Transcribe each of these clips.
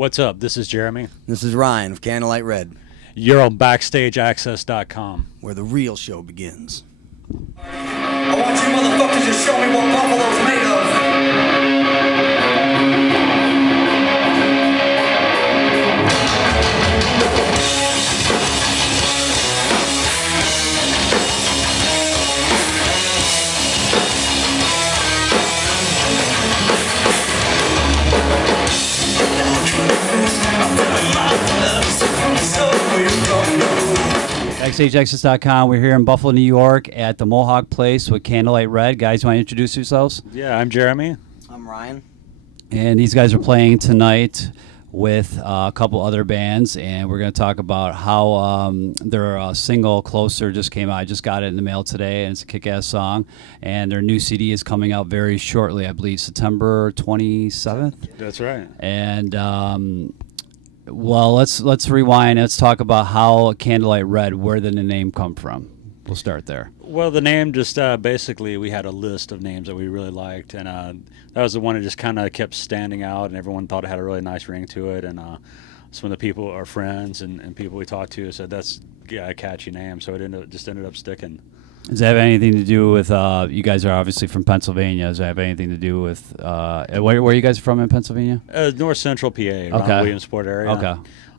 What's up? This is Jeremy. This is Ryan of Candlelight Red, You're on BackstageAxxess.com. where the real show begins. I want you motherfuckers to show me what Buffalo's made of. BackstageAxxess.com. We're here in Buffalo, New York at the Mohawk place with Candlelight Red. Guys, want to introduce yourselves? Yeah, I'm Jeremy. I'm Ryan. And these guys are playing tonight with a couple other bands, and we're going to talk about how their single Closer just came out. I just got it in the mail today, and it's a kick-ass song. And their new CD is coming out very shortly, I believe September 27th. That's right. And well, let's rewind. Let's talk about how Candlelight Red, where did the name come from? We'll start there. Well, the name just basically we had a list of names that we really liked, and that was the one that just kind of kept standing out, and everyone thought it had a really nice ring to it. And some of the people, our friends and people we talked to, said that's a catchy name, so it ended up sticking. Does that have anything to do with, you guys are obviously from Pennsylvania, does that have anything to do with, where are you guys from in Pennsylvania? North Central PA, around the Williamsport area. Okay.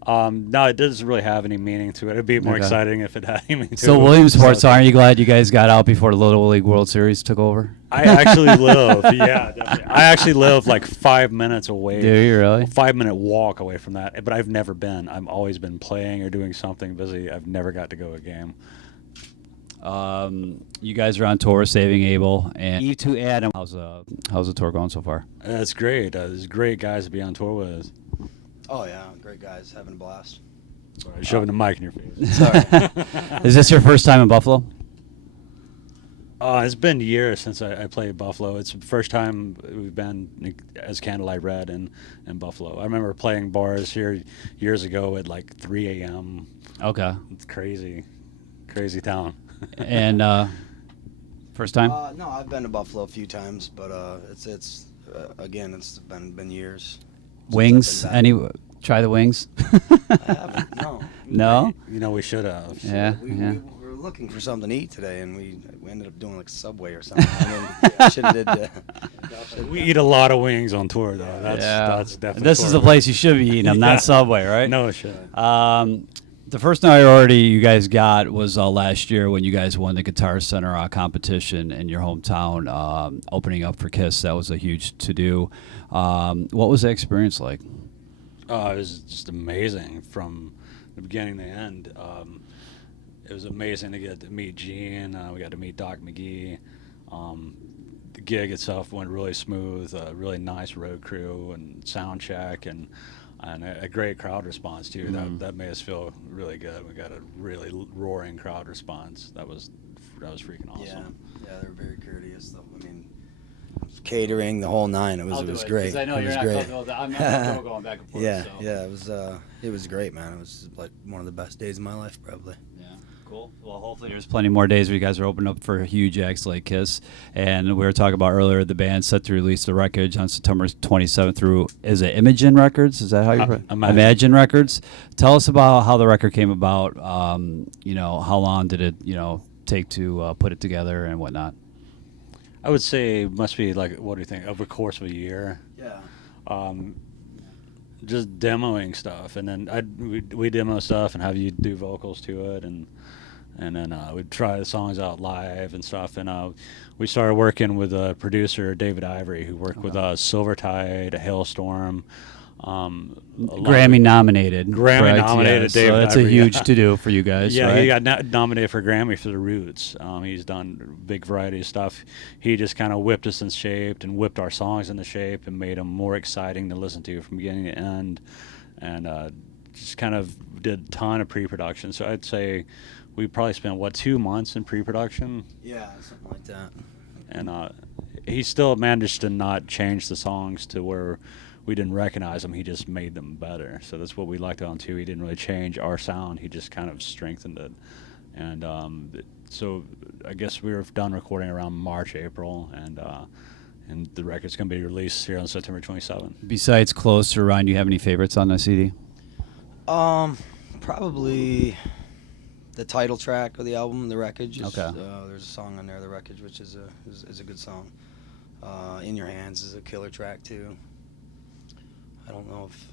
No, it doesn't really have any meaning to it. It'd be more exciting if it had any meaning to it. So Williamsport, so aren't you glad you guys got out before the Little League World Series took over? I actually live, yeah, definitely. I actually live like 5 minutes away. Do you really? 5-minute walk away from that, but I've never been. I've always been playing or doing something busy. I've never got to go to a game. You guys are on tour, Saving Abel, and you two, Adam. How's the tour going so far? That's great. There's great guys to be on tour with. Oh yeah, great guys, having a blast. Sorry, shoving the mic in your face. Sorry. Is this your first time in Buffalo? It's been years since I played Buffalo. It's the first time we've been as Candlelight Red in Buffalo. I remember playing bars here years ago at like 3 a.m. Okay. It's crazy town. And first time? No, I've been to Buffalo a few times, but it's again, it's been years. Wings? Try the wings? I haven't. No. No? You know, we should have. Yeah. We were looking for something to eat today, and we ended up doing like Subway or something. I mean, I should have did. We eat a lot of wings on tour, though. That's definitely. This is the place you should be eating them, not Subway, right? No, it should. The first notoriety you guys got was last year when you guys won the Guitar Center competition in your hometown, opening up for Kiss. That was a huge to-do. What was that experience like? It was just amazing from the beginning to the end. It was amazing to get to meet Gene. We got to meet Doc McGee. The gig itself went really smooth. Really nice road crew and sound check and a great crowd response too. Mm-hmm. That made us feel really good. We got a really roaring crowd response. That was freaking awesome. Yeah, they were very courteous. Though. I mean, catering, the whole nine. It was great. I know it you're was not great. I'm not going back and forth. Yeah, so. yeah. It was great, man. It was like one of the best days of my life, probably. Yeah, cool. Well, hopefully there's plenty more days where you guys are opening up for huge acts like Kiss. And we were talking about earlier, the band's set to release the Wreckage on September 27th through, is it Imagine Records? Is that how you Imagine Records? Tell us about how the record came about. How long did it, take to put it together and whatnot? I would say it must be like, what do you think, over the course of a year? Yeah. Just demoing stuff, and then we demo stuff and have you do vocals to it, and then we'd try the songs out live and stuff. And we started working with a producer, David Ivory, who worked with Silvertide, Hailstorm. Grammy nominated. Grammy nominated, yeah, David so that's Ivory, a huge to-do for you guys, yeah, right? he got nominated for Grammy for The Roots. He's done big variety of stuff. He just kind of whipped us in shape and whipped our songs into shape and made them more exciting to listen to from beginning to end, and just kind of did a ton of pre-production. So I'd say we probably spent, 2 months in pre-production? Yeah, something like that. And he still managed to not change the songs to where we didn't recognize them. He just made them better. So that's what we liked on too. He didn't really change our sound. He just kind of strengthened it. And so I guess we were done recording around March, April, and and the record's going to be released here on September 27th. Besides Closer, Ryan, do you have any favorites on the CD? Probably the title track of the album, The Wreckage. Okay. There's a song on there, The Wreckage, which is a good song. In Your Hands is a killer track too. I don't know if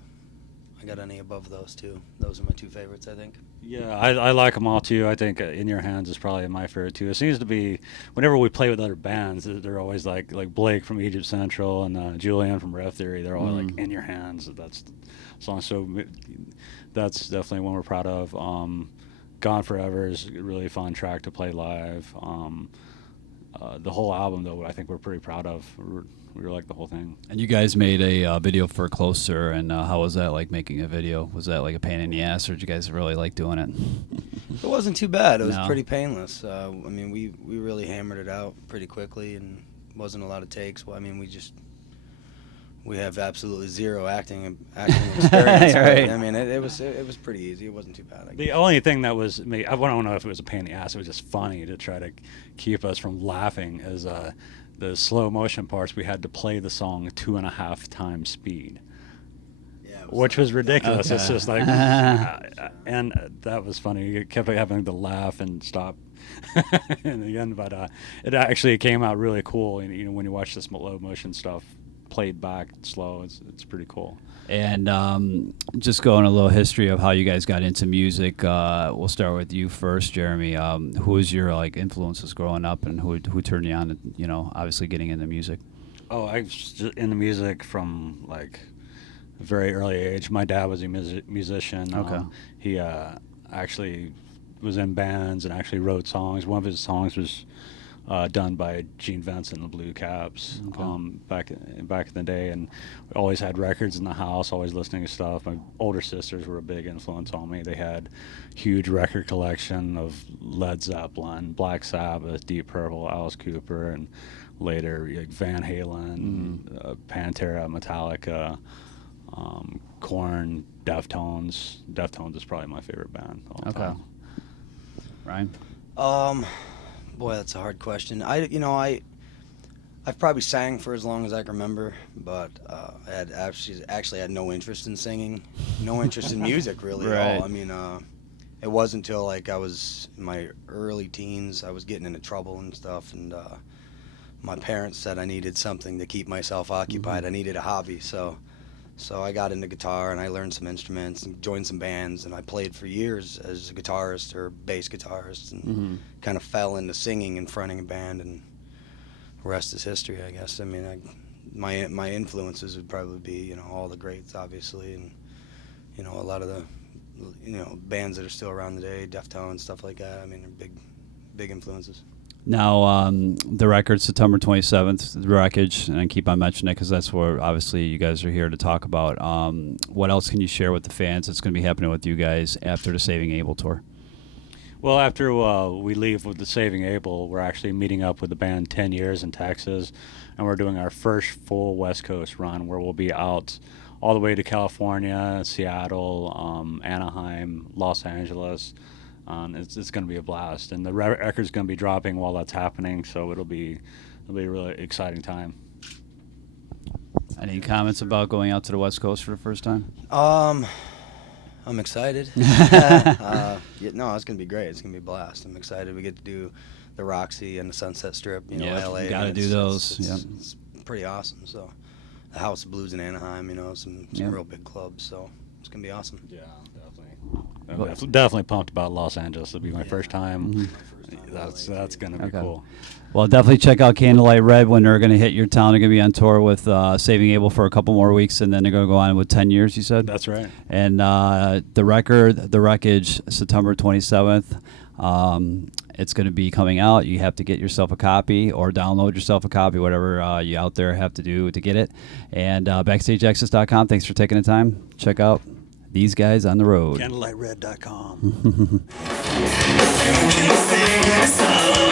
I got any above those two. Those are my two favorites, I think. Yeah, I like them all too. I think In Your Hands is probably my favorite too. It seems to be whenever we play with other bands, they're always like Blake from Egypt Central and Julian from Rev Theory. They're all like In Your Hands. That's the song. So that's definitely one we're proud of. Gone Forever is a really fun track to play live. The whole album, though, I think we're pretty proud of. We really like the whole thing. And you guys made a video for Closer, and how was that like making a video? Was that like a pain in the ass, or did you guys really like doing it? It wasn't too bad. It was No. pretty painless. I mean, we really hammered it out pretty quickly, and wasn't a lot of takes. Well, I mean, we have absolutely zero acting experience. Right. I mean, it was pretty easy. It wasn't too bad. I guess. The only thing that was me, I don't know if it was a pain in the ass. It was just funny to try to keep us from laughing. Is the slow motion parts, we had to play the song 2.5 times speed. Yeah, Which was ridiculous. Okay. It's just like, and that was funny. You kept having to laugh and stop in the end, but it actually came out really cool. And when you watch this low motion stuff played back slow, it's pretty cool. And just going a little history of how you guys got into music. We'll start with you first, Jeremy. Who was your influences growing up, and who turned you on to obviously getting into music? Oh, I was just into music from like a very early age. My dad was a musician. Okay. He actually was in bands and actually wrote songs. One of his songs was done by Gene Vincent and the Blue Caps. Okay. Back in the day, and we always had records in the house, always listening to stuff. My older sisters were a big influence on me. They had huge record collection of Led Zeppelin, Black Sabbath, Deep Purple, Alice Cooper, and later like Van Halen, Pantera, Metallica, Korn, Deftones. Deftones is probably my favorite band of all time. Ryan? Boy, that's a hard question. I've probably sang for as long as I can remember, but I had actually had no interest in singing, no interest in music really at all. I mean, it wasn't until like I was in my early teens, I was getting into trouble and stuff, and my parents said I needed something to keep myself occupied. I needed a hobby, so I got into guitar and I learned some instruments and joined some bands, and I played for years as a guitarist or bass guitarist, and kind of fell into singing and fronting a band, and the rest is history, I guess. I mean, my influences would probably be all the greats, obviously, and a lot of the bands that are still around today, Deftones, stuff like that. I mean, they're big influences. Now, the record, September 27th, the Wreckage, and I keep on mentioning it because that's where obviously you guys are here to talk about. What else can you share with the fans that's going to be happening with you guys after the Saving Abel tour? Well, after we leave with the Saving Abel, we're actually meeting up with the band 10 Years in Texas, and we're doing our first full West Coast run where we'll be out all the way to California, Seattle, Anaheim, Los Angeles. It's going to be a blast, and the record's going to be dropping while that's happening, so it'll be a really exciting time. Any comments about going out to the West Coast for the first time? I'm excited. No, it's gonna be great. It's gonna be a blast. I'm excited. We get to do the Roxy and the Sunset Strip. LA. You gotta do those. It's pretty awesome. So, the House of Blues in Anaheim. Some real big clubs. So it's gonna be awesome. Yeah, definitely. I'm definitely pumped about Los Angeles. It'll be my first time. My first time in That's LA, going to be cool. Well, definitely check out Candlelight Red when they're going to hit your town. They're going to be on tour with Saving Abel for a couple more weeks, and then they're going to go on with 10 Years, you said? That's right. And the record, The Wreckage, September 27th. It's going to be coming out. You have to get yourself a copy or download yourself a copy, whatever you out there have to do to get it. And BackstageAxxess.com. Thanks for taking the time. Check out these guys on the road. Candlelightred.com. You can sing a song,